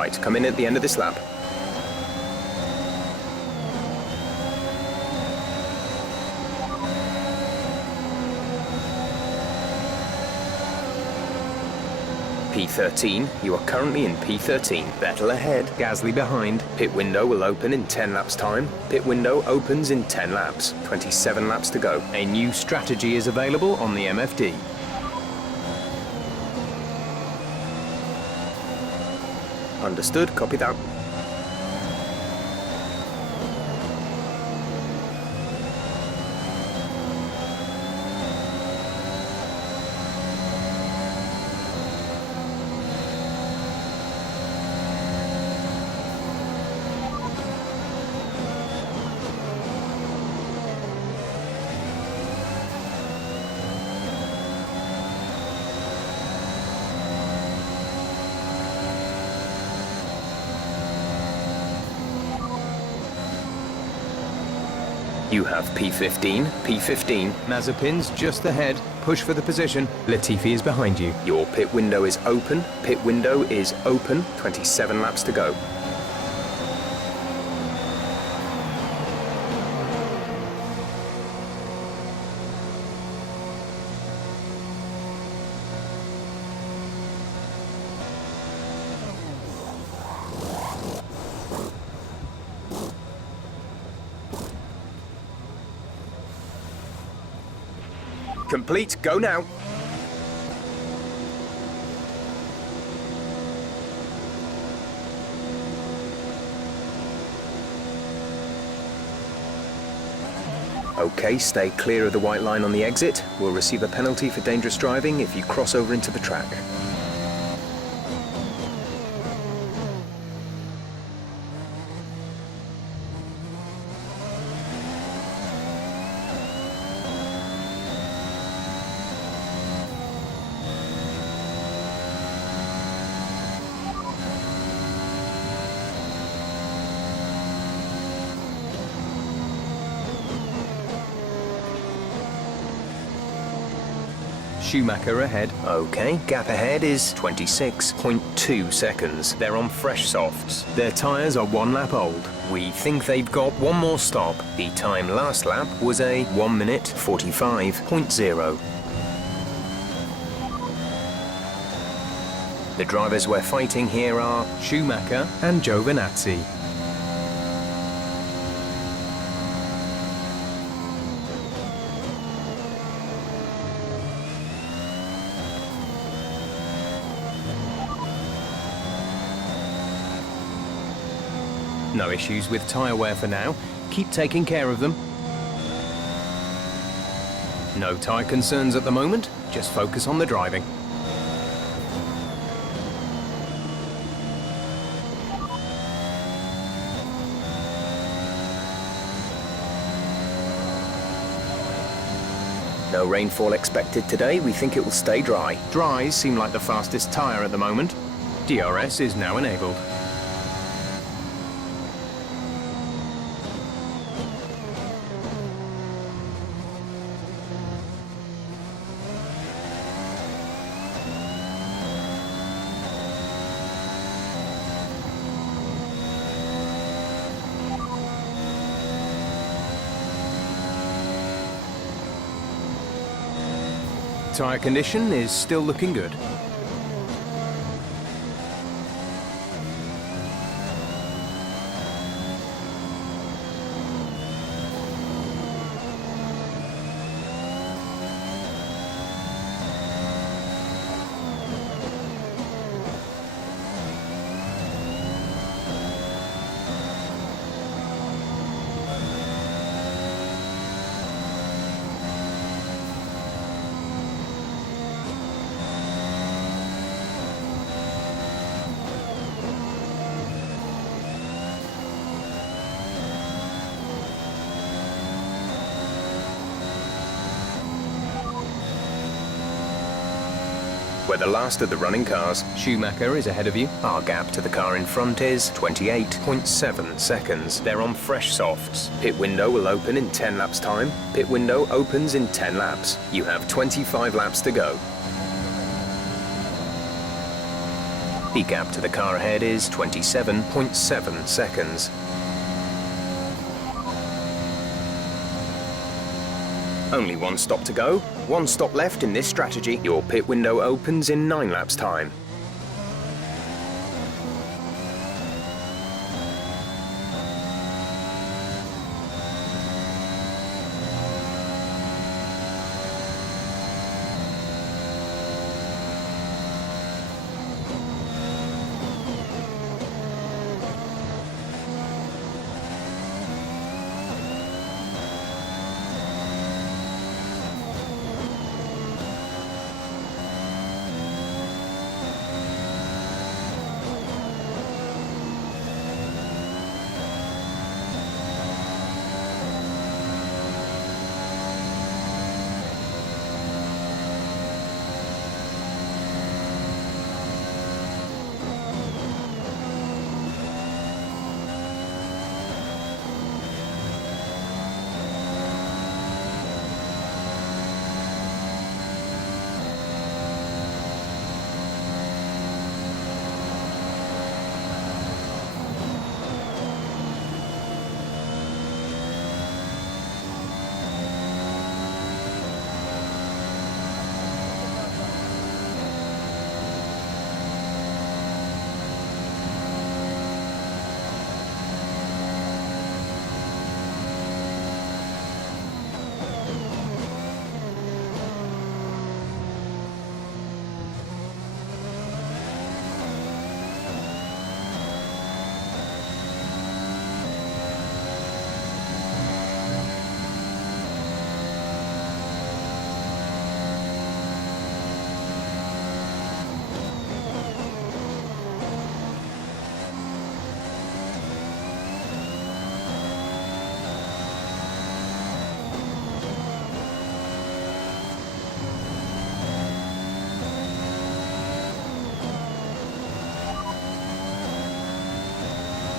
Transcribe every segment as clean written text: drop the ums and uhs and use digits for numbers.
Right, come in at the end of this lap. P13, you are currently in P13. Vettel ahead, Gasly behind. Pit window will open in 10 laps time. Pit window opens in 10 laps. 27 laps to go. A new strategy is available on the MFD. Understood, copy that. You have P15, P15. Mazepin's just ahead. Push for the position. Latifi is behind you. Your pit window is open. Pit window is open. 27 laps to go. Complete, go now. Okay, stay clear of the white line on the exit. We'll receive a penalty for dangerous driving if you cross over into the track. Schumacher ahead. Okay, gap ahead is 26.2 seconds. They're on fresh softs. Their tyres are 1 lap old. We think they've got one more stop. The time last lap was a 1 minute 45.0. The drivers we're fighting here are Schumacher and Giovinazzi. No issues with tyre wear for now. Keep taking care of them. No tyre concerns at the moment. Just focus on the driving. No rainfall expected today. We think it will stay dry. Dries seem like the fastest tyre at the moment. DRS is now enabled. Tyre condition is still looking good. We're the last of the running cars. Schumacher is ahead of you. Our gap to the car in front is 28.7 seconds. They're on fresh softs. Pit window will open in 10 laps time. Pit window opens in 10 laps. You have 25 laps to go. The gap to the car ahead is 27.7 seconds. Only one stop to go. One stop left in this strategy. Your pit window opens in 9 laps time.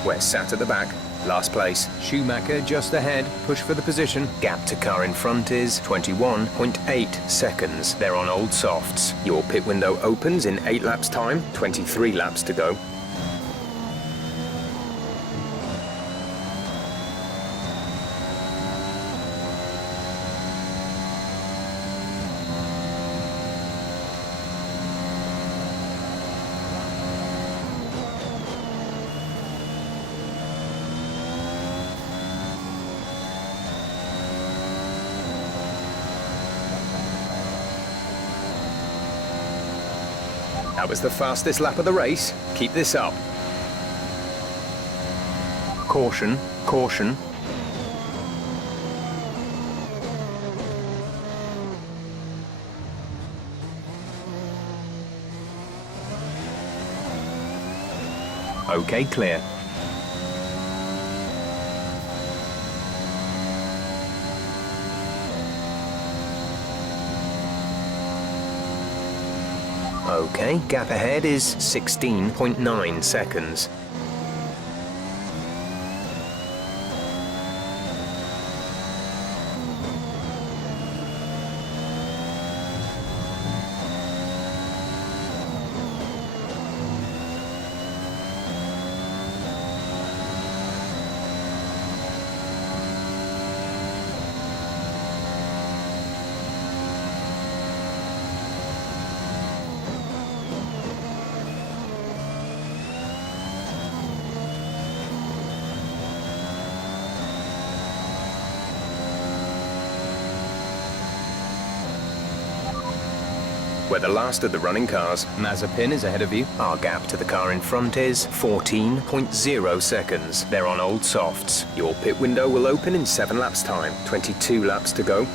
We're sat at the back. Last place. Schumacher just ahead. Push for the position. Gap to car in front is 21.8 seconds. They're on old softs. Your pit window opens in 8 laps time. 23 laps to go. That was the fastest lap of the race. Keep this up. Caution, caution. Okay, clear. Okay, gap ahead is 16.9 seconds. We're the last of the running cars. Mazepin is ahead of you. Our gap to the car in front is 14.0 seconds. They're on old softs. Your pit window will open in 7 laps time. 22 laps to go.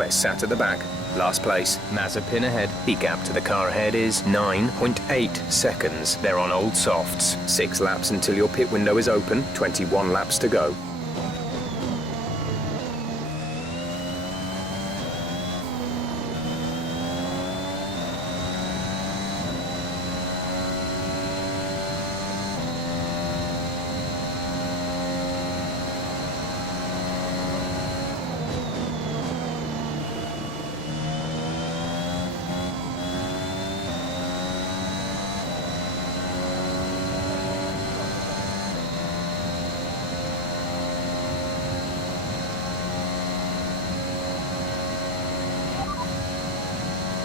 We're sat at the back. Last place, Mazepin ahead. The gap to the car ahead is 9.8 seconds. They're on old softs. 6 laps until your pit window is open. 21 laps to go.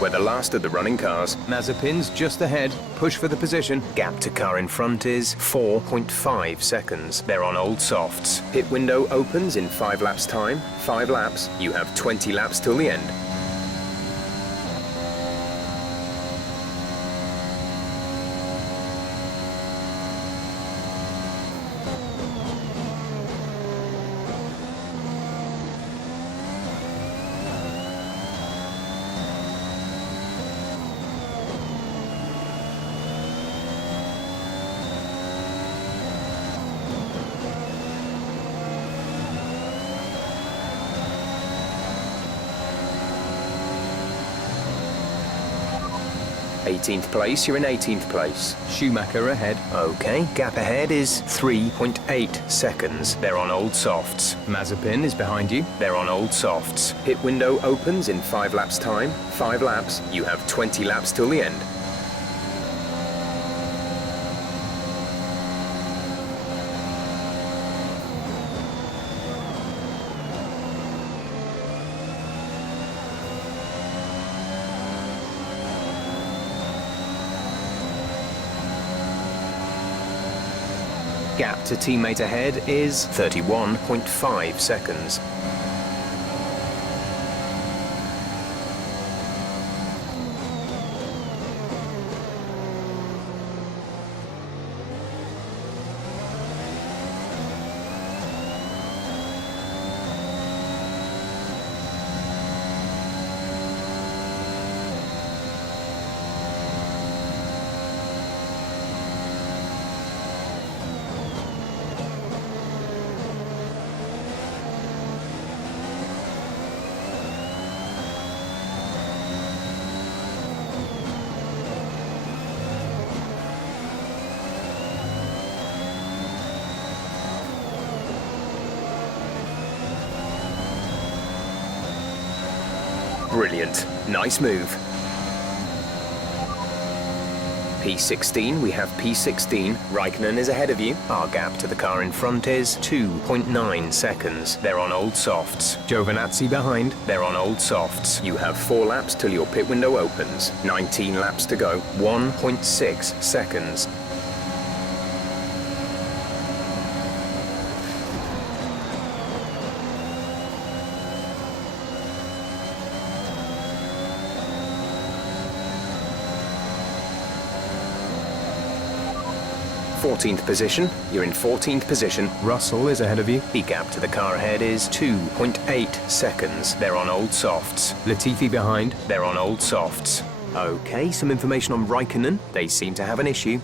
We're the last of the running cars. Mazepin's just ahead. Push for the position. Gap to car in front is 4.5 seconds. They're on old softs. Pit window opens in 5 laps time. 5 laps. You have 20 laps till the end. Eighteenth place, you're in 18th place. Schumacher ahead. Okay, gap ahead is 3.8 seconds. They're on old softs. Mazepin is behind you. They're on old softs. Pit window opens in 5 laps time. 5 laps. You have 20 laps till the end. Gap to teammate ahead is 31.5 seconds. Brilliant. Nice move. P16, we have P16. Raikkonen is ahead of you. Our gap to the car in front is 2.9 seconds. They're on old softs. Giovinazzi behind. They're on old softs. You have 4 laps till your pit window opens. 19 laps to go. 1.6 seconds. Fourteenth position. You're in 14th position. Russell is ahead of you. The gap to the car ahead is 2.8 seconds. They're on old softs. Latifi behind. They're on old softs. Okay, some information on Raikkonen. They seem to have an issue.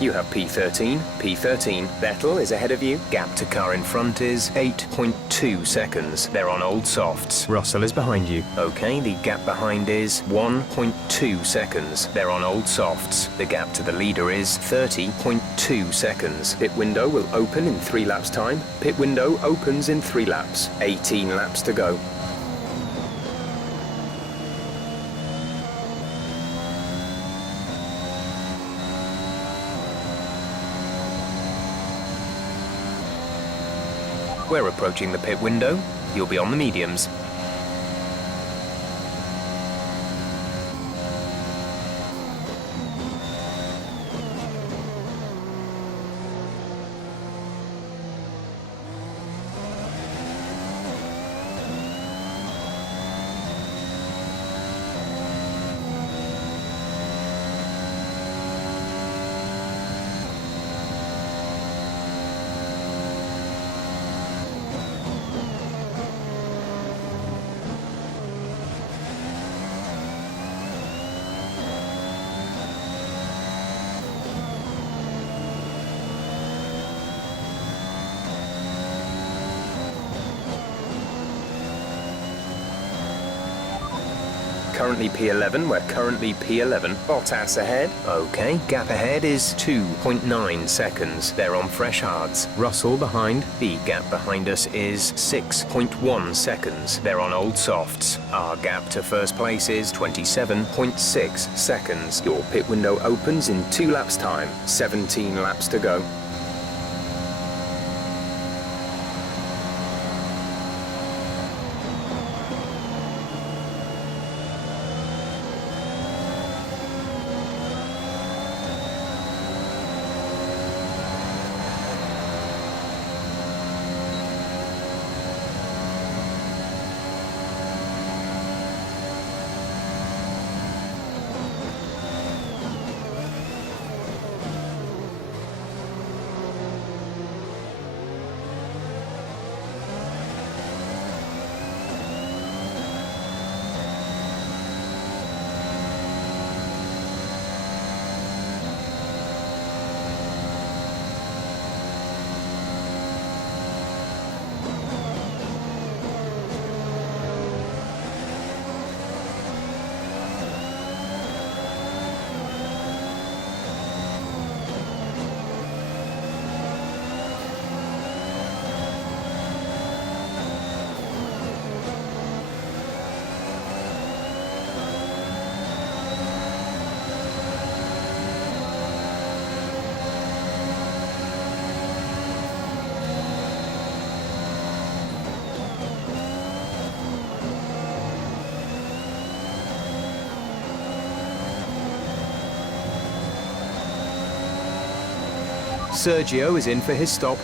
You have P13. P13. Vettel is ahead of you. Gap to car in front is 8.2 seconds. They're on old softs. Russell is behind you. Okay, the gap behind is 1.2 seconds. They're on old softs. The gap to the leader is 30.2 seconds. Pit window will open in 3 laps time. Pit window opens in 3 laps. 18 laps to go. We're approaching the pit window. You'll be on the mediums. Currently P11, we're currently P11. Bottas ahead. Okay, gap ahead is 2.9 seconds. They're on fresh hards. Russell behind. The gap behind us is 6.1 seconds. They're on old softs. Our gap to first place is 27.6 seconds. Your pit window opens in 2 laps time. 17 laps to go. Sergio is in for his stop.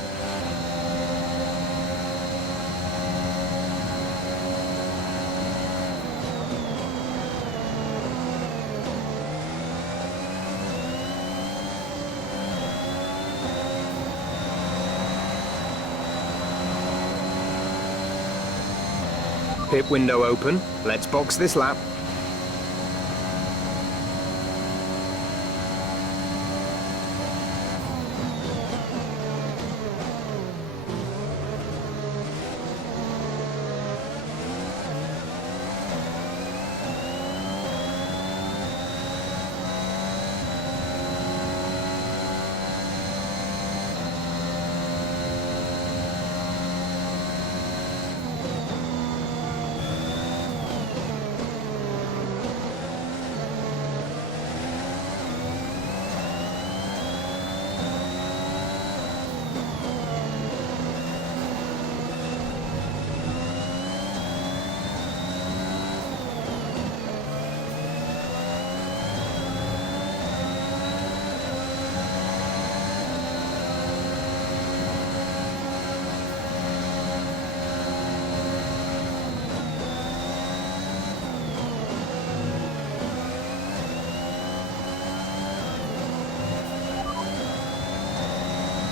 Pit window open. Let's box this lap.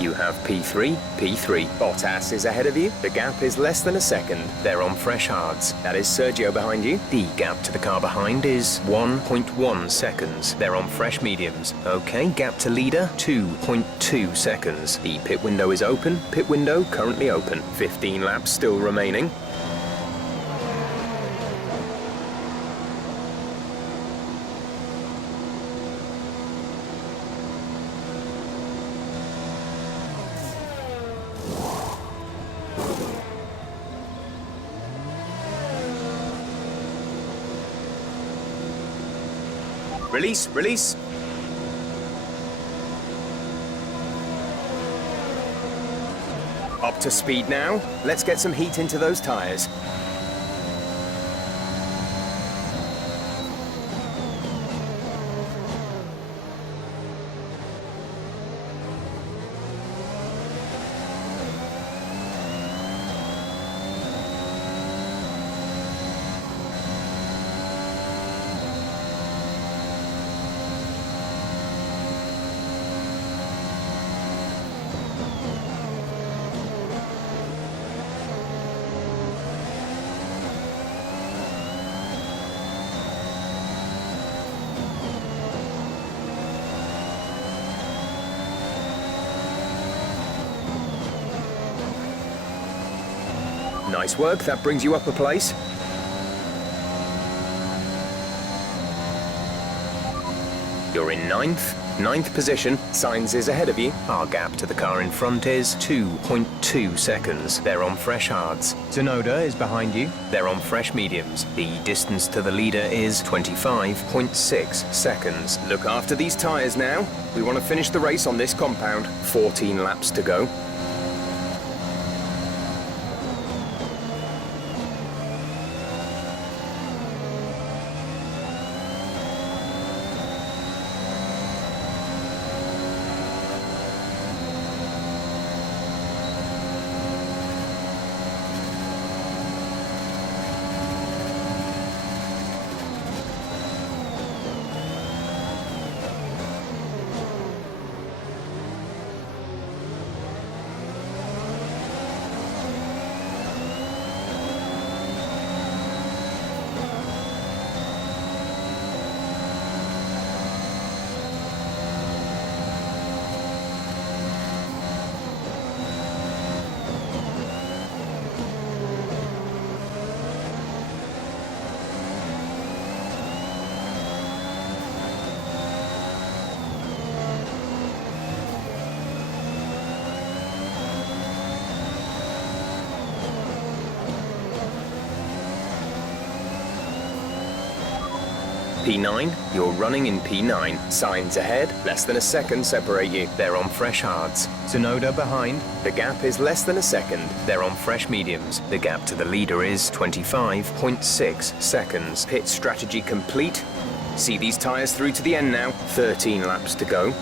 You have P3, P3. Bottas is ahead of you. The gap is less than a second. They're on fresh hards. That is Sergio behind you. The gap to the car behind is 1.1 seconds. They're on fresh mediums. Okay, gap to leader, 2.2 seconds. The pit window is open. Pit window currently open. 15 laps still remaining. Release, release. Up Up to speed now. Let's get some heat into those tyres. Nice work, that brings you up a place. You're in ninth position. Sainz is ahead of you. Our gap to the car in front is 2.2 seconds. They're on fresh hards. Tsunoda is behind you. They're on fresh mediums. The distance to the leader is 25.6 seconds. Look after these tyres now. We want to finish the race on this compound. 14 laps to go. P9, you're running in P9. Sainz ahead, less than a second separate you. They're on fresh hards. Tsunoda behind. The gap is less than a second. They're on fresh mediums. The gap to the leader is 25.6 seconds. Pit strategy complete. See these tyres through to the end now. 13 laps to go.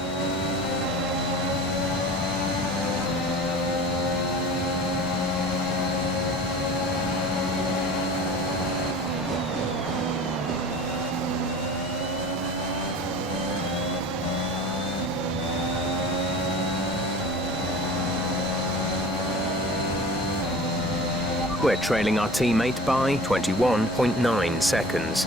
We're trailing our teammate by 21.9 seconds.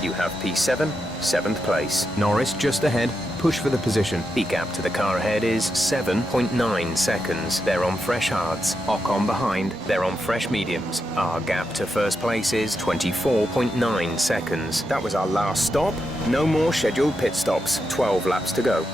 You have P7, 7th place. Norris just ahead. Push for the position. The gap to the car ahead is 7.9 seconds. They're on fresh hards. Ocon behind. They're on fresh mediums. Our gap to first place is 24.9 seconds. That was our last stop. No more scheduled pit stops. 12 laps to go.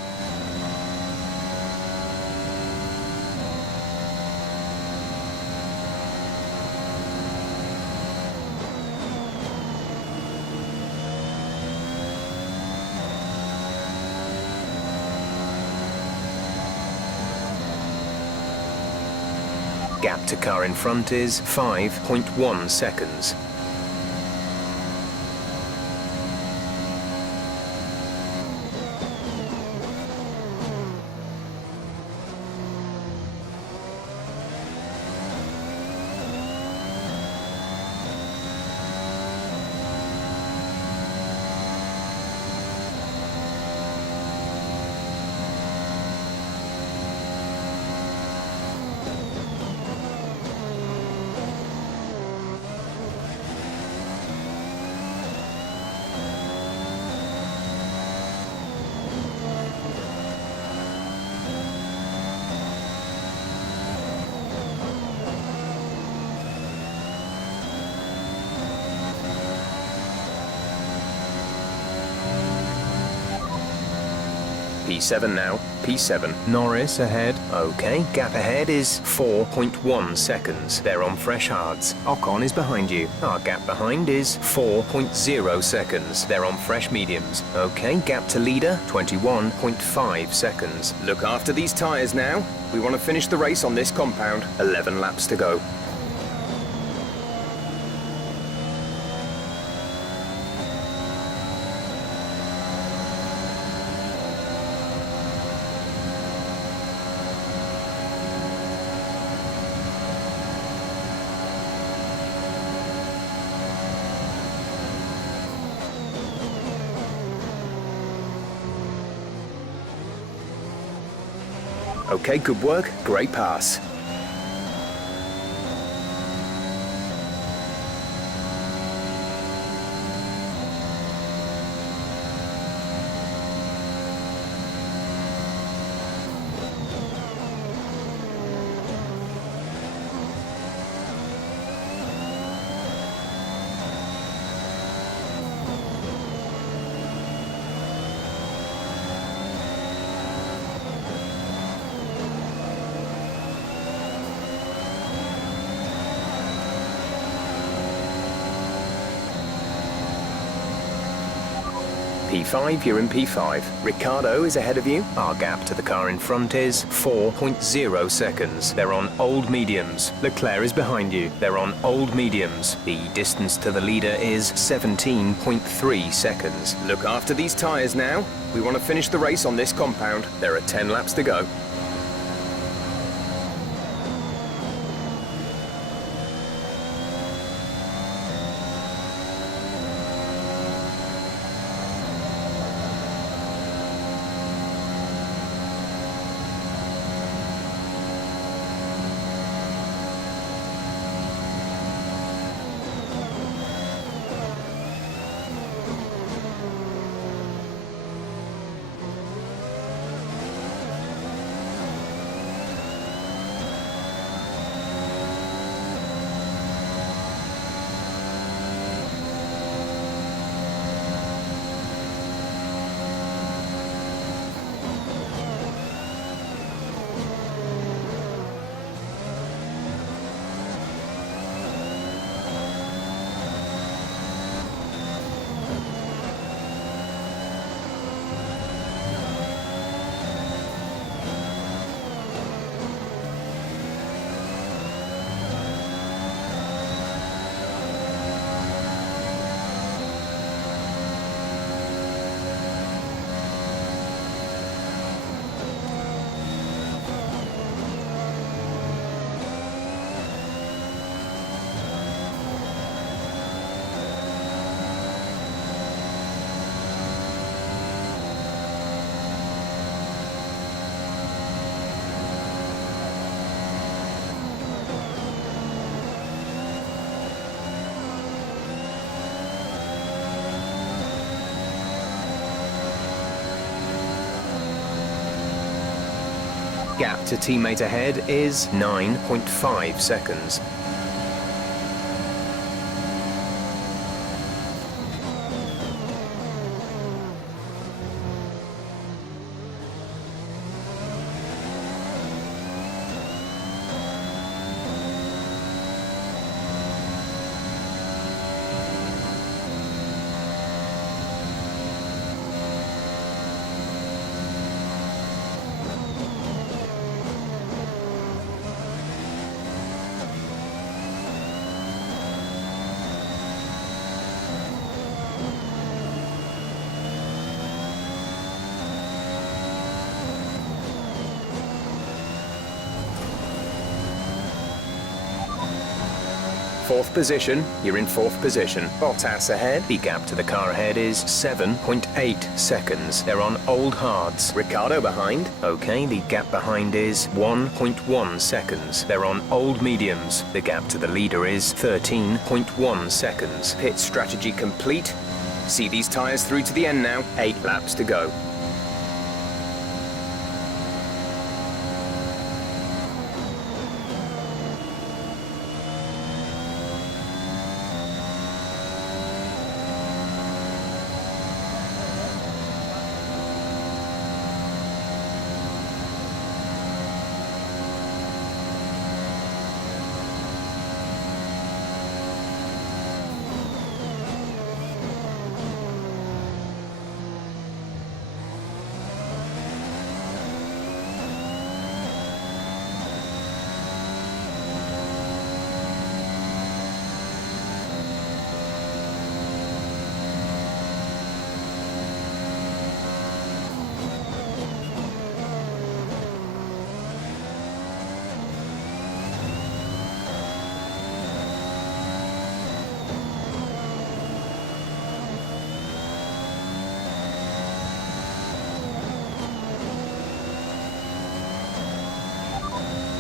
Gap to car in front is 5.1 seconds. P7 now, P7. Norris ahead. Okay, gap ahead is 4.1 seconds. They're on fresh hards. Ocon is behind you. Our gap behind is 4.0 seconds. They're on fresh mediums. Okay, gap to leader, 21.5 seconds. Look after these tyres now. We want to finish the race on this compound. 11 laps to go. Okay, good work. Great pass. P5, you're in P5. Ricardo is ahead of you. Our gap to the car in front is 4.0 seconds. They're on old mediums. Leclerc is behind you. They're on old mediums. The distance to the leader is 17.3 seconds. Look after these tyres now. We want to finish the race on this compound. There are 10 laps to go. Gap to teammate ahead is 9.5 seconds. Fourth position, you're in fourth position. Bottas ahead. The gap to the car ahead is 7.8 seconds. They're on old hards. Ricardo behind. Okay, the gap behind is 1.1 seconds. They're on old mediums. The gap to the leader is 13.1 seconds. Pit strategy complete. See these tyres through to the end now. 8 laps to go.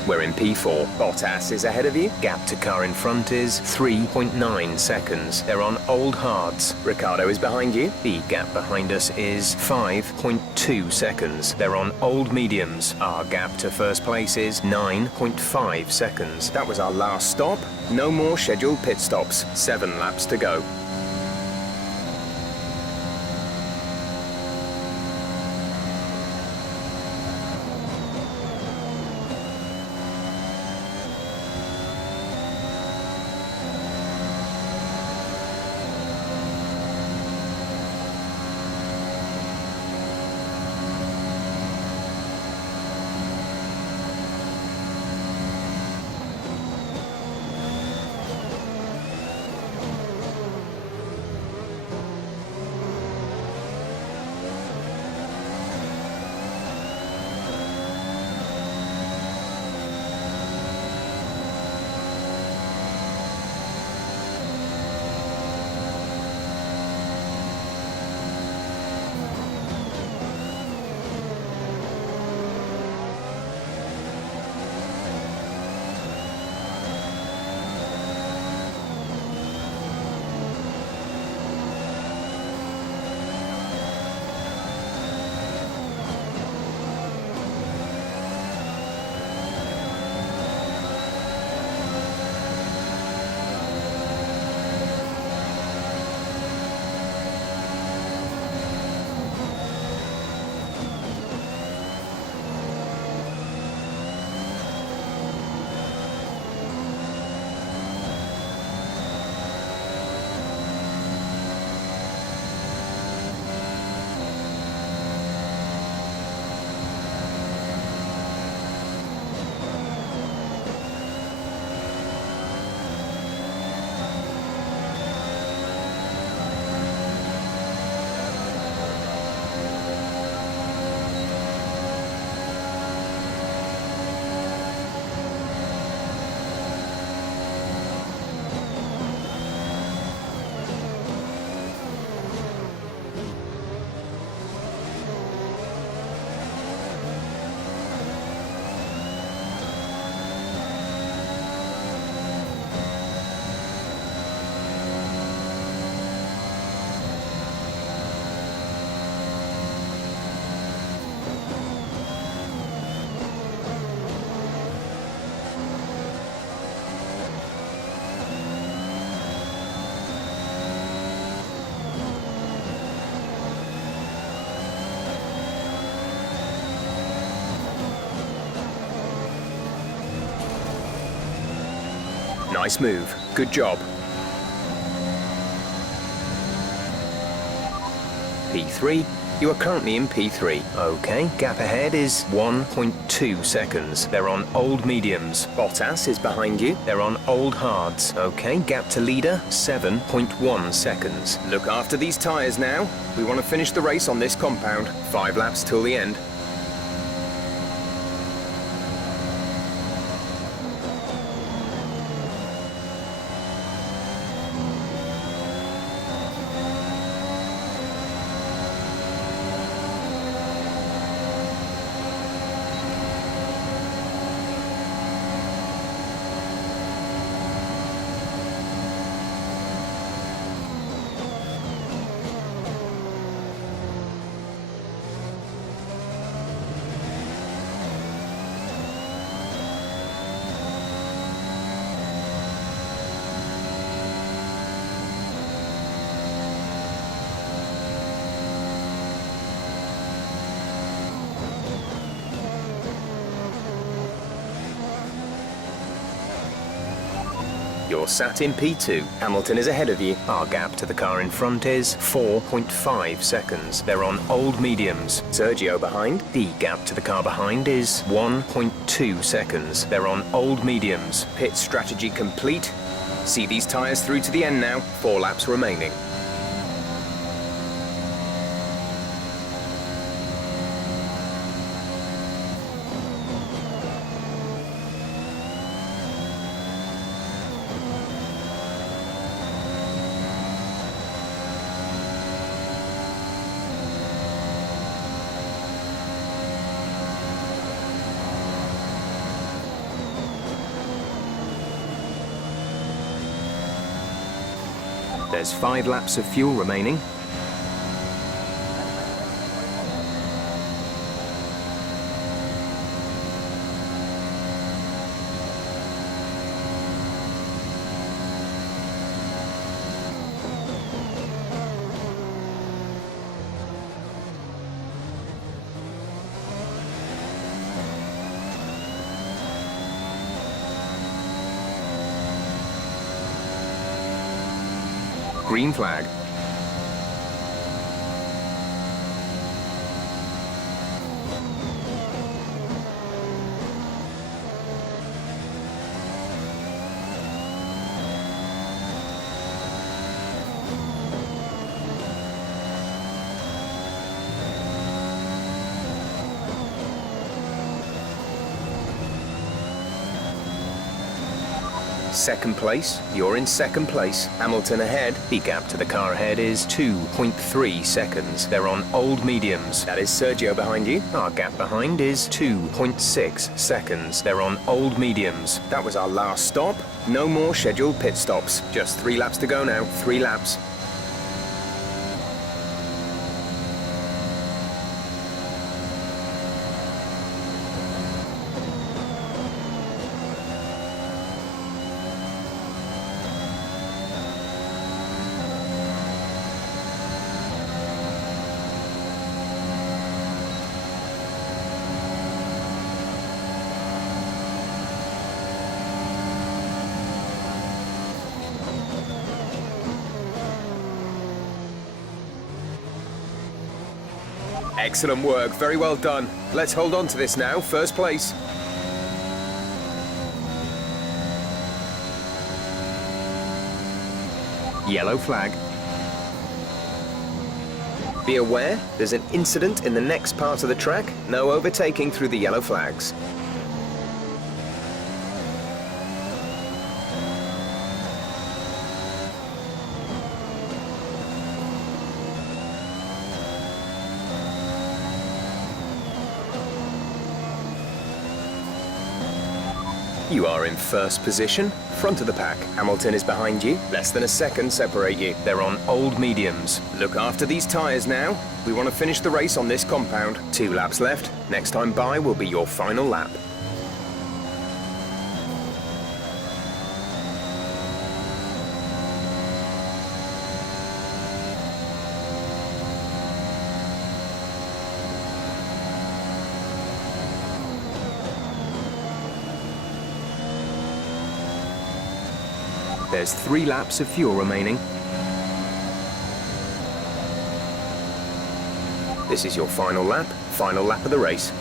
We're in P4. Bottas is ahead of you. Gap to car in front is 3.9 seconds. They're on old hards. Ricardo is behind you. The gap behind us is 5.2 seconds. They're on old mediums. Our gap to first place is 9.5 seconds. That was our last stop. No more scheduled pit stops. 7 laps to go. Nice move. Good job. P3. You are currently in P3. Okay, gap ahead is 1.2 seconds. They're on old mediums. Bottas is behind you. They're on old hards. Okay, gap to leader, 7.1 seconds. Look after these tyres now. We want to finish the race on this compound. 5 laps till the end. You're sat in P2. Hamilton is ahead of you. Our gap to the car in front is 4.5 seconds. They're on old mediums. Sergio behind. The gap to the car behind is 1.2 seconds. They're on old mediums. Pit strategy complete. See these tyres through to the end now. 4 laps remaining. There's 5 laps of fuel remaining. Green flag. Second place, you're in second place. Hamilton ahead. The gap to the car ahead is 2.3 seconds. They're on old mediums. That is Sergio behind you. Our gap behind is 2.6 seconds. They're on old mediums. That was our last stop. No more scheduled pit stops. Just 3 laps to go now. 3 laps. Excellent work, very well done. Let's hold on to this now, first place. Yellow flag. Be aware, there's an incident in the next part of the track. No overtaking through the yellow flags. You are in first position, front of the pack. Hamilton is behind you. Less than a second separate you. They're on old mediums. Look after these tyres now. We want to finish the race on this compound. 2 laps left. Next time by will be your final lap. There's 3 laps of fuel remaining. This is your final lap of the race.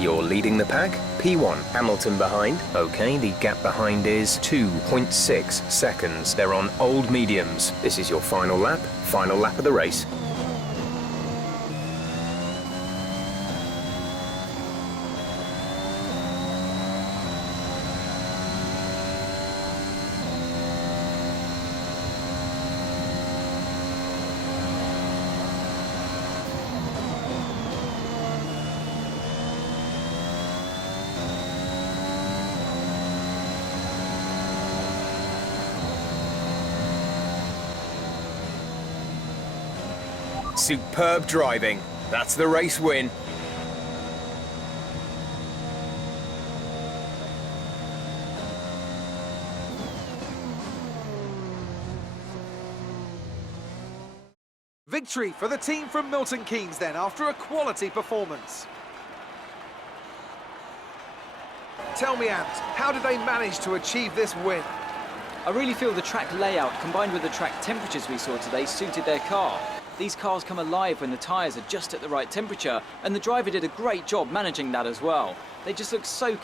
You're leading the pack, P1. Hamilton behind. Okay, the gap behind is 2.6 seconds. They're on old mediums. This is your final lap of the race. Superb driving. That's the race win. Victory for the team from Milton Keynes then, after a quality performance. Tell me, Ant, how did they manage to achieve this win? I really feel the track layout combined with the track temperatures we saw today suited their car. These cars come alive when the tyres are just at the right temperature, and the driver did a great job managing that as well. They just look so